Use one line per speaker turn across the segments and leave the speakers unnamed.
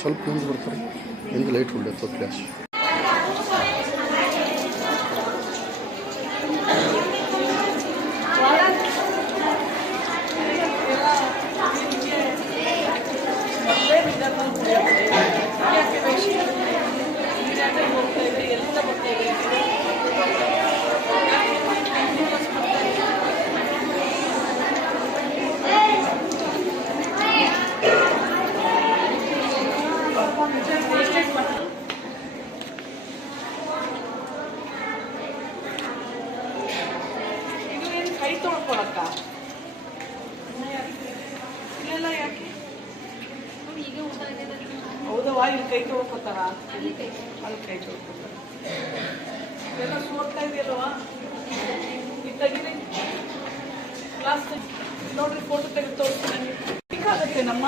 ಸ್ವಲ್ಪ ಮುಂದೆ ಬರ್ತಾರೆ. ಹಿಂದೆ ಲೈಟ್ ಹೊಡೆಯುತ್ತೆ ಫ್ಲ್ಯಾಶ್
ಇದು ಏನು ಕೈ ತೊಳ್ಕೊಳಕ್ಕ ಇಲ್ಲೆಲ್ಲ ಯಾಕೆ? ಹೌದವಾ ಇಲ್ಲಿ ಕೈ ತೊಳ್ಕೊತಾರ? ಅಲ್ಲಿ ಕೈ ತೊಳ್ಕೊತಾರ. ಎಲ್ಲ ಸೋರ್ತಾ ಇದೆಯಲ್ವಾ ಇದು ತೆಗೀರಿ ಕ್ಲಾಸ್ ನೋಡ್ರಿ ಫೋಟೋ ತೆಗೆದು ತೋರಿಸ್ತೀನಿ ಬೇಕಾಗತ್ತೆ ನಮ್ಮ?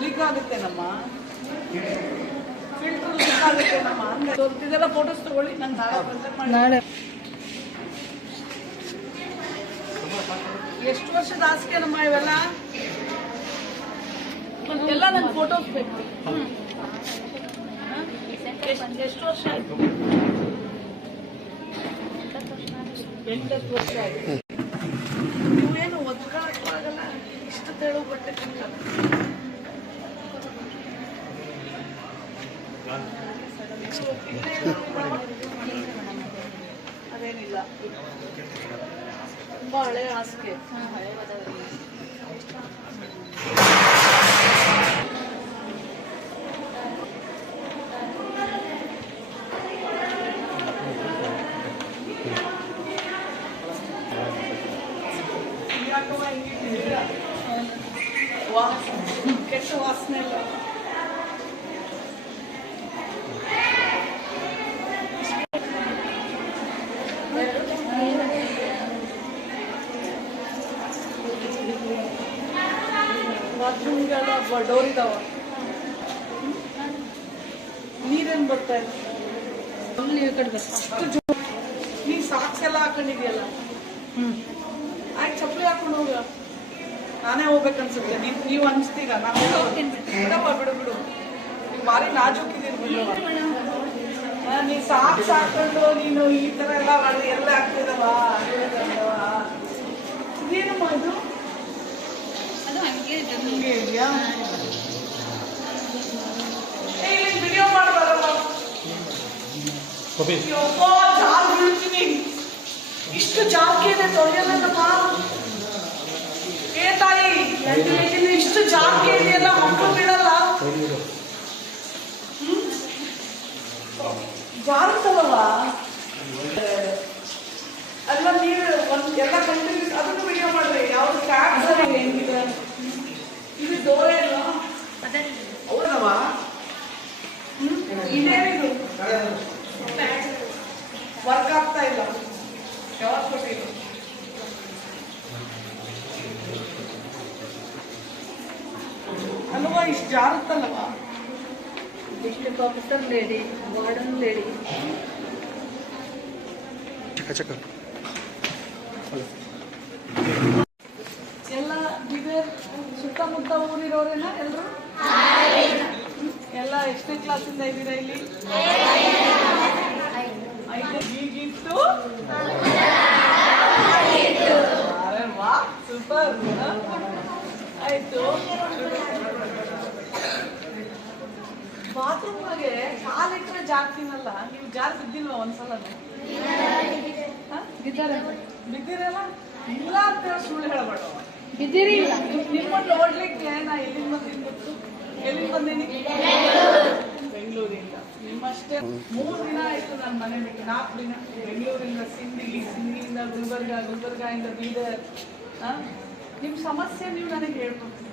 ಲೀಕ್ ಆಗುತ್ತೆ ನಮ್ಮ? ಫಿಲ್ಟರ್ ಫೋಟೋಸ್ ತಗೊಳ್ಳಿ ನಾನು ನಾಳೆ. ಎಷ್ಟು ವರ್ಷದ ಆಸೆ ನಮ್ಮ ಇವೆಲ್ಲ? ಎಲ್ಲ ನನ್ನ ಫೋಟೋಸ್ ಬೇಕು? ಎಷ್ಟ್- ವರ್ಷ ಆಯ್ತು? ಎಂಟತ್ತು ವರ್ಷ ಆಯ್ತು. ನೀವೇನು ಒದ್ಕೊಳಕ್ಕೂ ಆಗಲ್ಲ. ಇಷ್ಟು ತೆಳು ಬಟ್ಟೆ ಕಟ್ಟಲ್ಲ ಅದೇನಿಲ್ಲ ತುಂಬಾ ಹಳೆ ಹಾಸಿಗೆ ಯಾಕವ್ವ ಹಿಂಗಿಟ್ಟಿದ್ದೀರಾ? ವಾ ಕೆಟ್ಟ ವಾಸನೆ ಇಲ್ಲ ಬಾತ್ರೂಮ್ಗೆಲ್ಲ ಡೋರ್ ಇದಾವ? ನೀರೇನ್ ಬರ್ತಾ ಇಲ್ಲ
ನೀವು ಈ ಕಡೆ
ಅಷ್ಟು ಜೋ ನೀ ಸಾಕ್ಸ್ ಎಲ್ಲ ಹಾಕೊಂಡಿದ್ಯಲ್ಲ? ಆಯ್ತು ಚಪ್ಪಲಿ ಹಾಕೊಂಡು ಹೋಗ ನಾನೇ ಹೋಗ್ಬೇಕನ್ಸುತ್ತೆ ನೀವು ನೀವು ಅನ್ಸ್ತೀಗ? ನಾನು ಬಿಡಪ್ಪ ಬಿಡು ಬಿಡು. ನೀವು ಭಾರಿ ನಾಜೂಕಿದ್ದೀರಿ. ಆ, ನೀ ಸಾಕ್ಸ್ ಹಾಕೊಂಡು ನೀನು ಈ ತರ ಎಲ್ಲ ಎಲ್ಲ ಹಾಕ್ತಿದವ ನೀನು ಇದು ಹಿಂಗೆ ಇದೆಯಾ ಏ, ಇಲ್ಲಿ ವಿಡಿಯೋ ಮಾಡಬಾರಲ್ಲ ಯಪ್ಪ ಜಾರ್ ಬೀಳ್ತೀನಿ ಇಷ್ಟು ಜಾರ್ಕೆ ಇದೆ ತೊಳೆಯಲ್ಲಮ್ಮ ಏ ತಾಯಿ ಇಷ್ಟು ಜಾರ್ಕೆ ಇದೆಯಲ್ಲ ಮಕ್ಕಳು ಬಿಡಲ್ಲ ಹ್ಮ್? ಜಾರುತ್ತಲ್ಲವ ಅಲ್ಲ ನೀವು ಒಂದ್ ಎಲ್ಲ ಕಂಟಿನ್ಯೂಸ್ ಅದನ್ನು ವಿಡಿಯೋ ಮಾಡ್ರಿ ಯಾವ್ದು ಕ್ಯಾಬ್ಸ್ ಹೆಂಗಿದೆ ಇದು ದೋರೆ ಇಲ್ಲ ಹೌದವ ಹ್ಮ್ ವರ್ಕ್ ಆಗ್ತಾ ಇಲ್ಲ ಯಾವಾಗ ಕೊಟ್ಟಿಲ್ಲ ಅಲ್ವಾ ಇಷ್ಟು ಜಾರುತ್ತಲ್ಲವಾ
district officer lady warden lady
ಎಲ್ಲ ಬೀದರ್ ಸುತ್ತಮುತ್ತ ಊರಿರೋರೇನ ಎಲ್ಲರೂ ಎಲ್ಲ ಕ್ಲಾಸ್ ಕ್ಲಾಸಿಂದ ಇದ್ದೀರಾ ಇಲ್ಲಿ? ಐದು. ಹೀಗಿತ್ತು ಅರೆ ವಾ ಸೂಪರ್ ಆಯ್ತು. ಬಾತ್ರೂಮ್ಗೆ ಕಾಲಿಟ್ರೆ ಜಾಗ್ತೀನಲ್ಲ ನೀವು ಜಾರ್ ಬಿದ್ದಿಲ್ವಾ ಒಂದ್ಸಲ?
ಬಿದ್ದಾರೆ
ಬಿದ್ದಿರಲ್ಲ? ಇಲ್ಲ ಅಂತ ಸುಳ್ಳು ಹೇಳಬೇಡ.
ಬಿದ್ದೀರಿ ಇಲ್ಲ.
ನಿಮ್ಮನ್ನು ನೋಡ್ಲಿಕ್ಕೆ ನಾ ಎಲ್ಲಿಂದ ಬಂದಿದ್ದು ಎಲ್ಲಿಂದ ಬಂದೀನಿ ಬೆಂಗಳೂರಿಂದ. ನಿಮ್ಮಷ್ಟೇ ಮೂರು ದಿನ ಆಯ್ತು ನಾನು ಮನೆ ಬಿಟ್ಟು. ನಾಲ್ಕು ದಿನ. ಬೆಂಗಳೂರಿಂದ ಸಿಂಧಿ ಸಿಂಧಿಗಿಂದ ಗುಲ್ಬರ್ಗ, ಗುಲ್ಬರ್ಗಾಯಿಂದ ಬೀದರ್? ನಿಮ್ಮ ಸಮಸ್ಯೆ ನೀವು ನನಗೆ ಹೇಳ್ಕೊಡ್ತೀನಿ.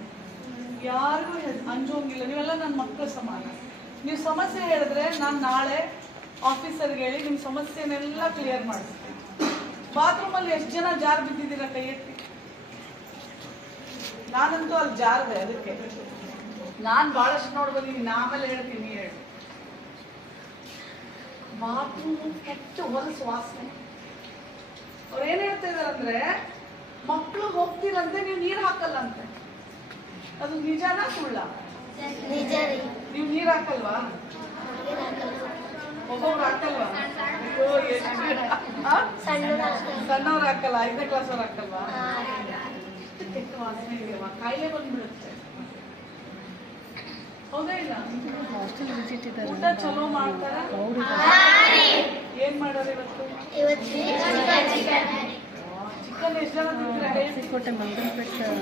ಯಾರಿಗೂ ಅಂಜೋಂಗಿಲ್ಲ ನೀವೆಲ್ಲ ನನ್ನ ಮಕ್ಕಳ ಸಮಾನ. ನೀವು ಸಮಸ್ಯೆ ಹೇಳಿದ್ರೆ ನಾನು ನಾಳೆ ಆಫೀಸರ್ಗೆ ಹೇಳಿ ನಿಮ್ಮ ಸಮಸ್ಯೆನೆಲ್ಲ ಕ್ಲಿಯರ್ ಮಾಡಿಸ್ತೀನಿ. ಬಾತ್ರೂಮಲ್ಲಿ ಎಷ್ಟು ಜನ ಜಾರ್ ಬಿದ್ದಿದ್ದೀರಾ ಕೈ ಎತ್ತಿ ನಾನಂತೂ ಅಲ್ಲಿ ಜಾರದೆ ಅದಕ್ಕೆ. ನಾನು ಬಹಳಷ್ಟು ನೋಡಿ ಬಂದೀನಿ ನಾ ಆಮೇಲೆ ಹೇಳ್ತೀನಿ ಹೇಳಿ. ಮಾತು ಕೆಟ್ಟು ಹೊಲಸು ವಾಸನೆ. ಅವ್ರು ಏನ್ ಹೇಳ್ತಾ ಇದಾರೆ ಅಂದ್ರೆ ಮಕ್ಕಳು ಹೋಗ್ತೀರಂತೆ ನೀವು ನೀರ್ ಹಾಕಲ್ಲಂತೆ. ಅದು ನಿಜಾನ ಸುಳ್ಳ? ನೀವ್ ನೀರ್ ಹಾಕಲ್ವಾ? ಒಬ್ಬೊಬ್ರು ಹಾಕಲ್ವಾ? ಸಣ್ಣವ್ರು ಹಾಕಲ್ಲ ಐದನೇ ಕ್ಲಾಸ್ ಅವ್ರು ಹಾಕಲ್ವಾ? ಕೆಟ್ಟ ವಾಸನೆ ಇದೆಯಲ್ವಾ ಕಾಯಿಲೆ ಬಂದ್ಬಿಡುತ್ತೆ.
ಹಾಸ್ಟೆಲ್ ವಿಸಿಟ್ ಇದ್ದಾರೆ
ಊಟ ಚಲೋ ಮಾಡ್ತಾರ? ಏನ್ ಮಾಡೋರು ಇವತ್ತು?
ಇವತ್ತು ಚಿಕನ್
ಎಷ್ಟು ಜನ ತಿಂತಾರೆ?
ಕೋಟೆ ಮಂಗನಪೇಟೆ
ಚಲೋ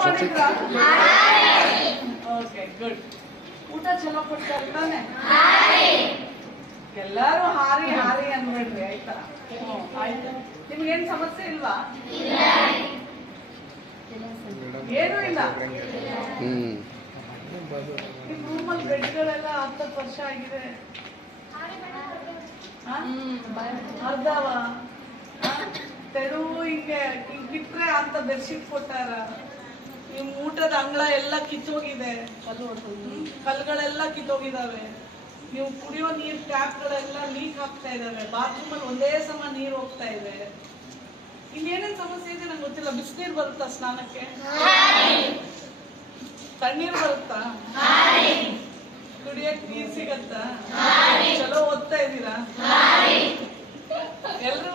ಮಾಡಿದ್ರಾ? ಓಕೆ ಗುಡ್ ಊಟ ಚಲೋ ಕೊಡ್ತಾರೆ ತಾನೆ? ಅನ್ಬೇಡ್ರಿ ಆಯ್ತಾ? ಆಯ್ತು. ನಿಮ್ಗೇನ್ ಸಮಸ್ಯೆ ಇಲ್ವಾ? ಏನೂ ಇಲ್ಲ. ನಿಮ್ ರೂಮಲ್ಲಿ ಬೆಡ್ಗಳೆಲ್ಲ ಹತ್ತತ್ತು ವರ್ಷ ಆಗಿದೆ? ಅರ್ಧವ? ತೆರು ಹಿಂಗೆ ಬಿಟ್ರೆ ಅಂತ ಬೆಡ್ಶೀಟ್ ಕೊಟ್ಟಾರ. ನಿಮ್ ಊಟದ ಅಂಗಳ ಎಲ್ಲ ಕಿತ್ತೋಗಿದೆ. ಹ್ಮ್. ಕಲ್ಗಳೆಲ್ಲ ಕಿತ್ತೋಗಿದಾವೆ. ನೀವು ಕುಡಿಯೋ ನೀರ್ ಟ್ಯಾಪ್ಗಳೆಲ್ಲ ಲೀಕ್ ಆಗ್ತಾ ಇದಾವೆ. ಬಾತ್ರೂಮಲ್ಲಿ ಒಂದೇ ಸಮ ನೀರು ಹೋಗ್ತಾ ಇದೆ. ಇನ್ನೇನೇನ್ ಸಮಸ್ಯೆ ಇದೆ ನಂಗೆ ಗೊತ್ತಿಲ್ಲ. ಬಿಸಿನೀರ್ ಬರುತ್ತಾ ಸ್ನಾನಕ್ಕೆ? ತಣ್ಣೀರ್ ಬರುತ್ತಾ? ಕುಡಿಯಕ್ ನೀರ್ ಸಿಗತ್ತಾ? ಚಲೋ ಓದ್ತಾ ಇದ್ದೀರಾ? ಎಲ್ರು?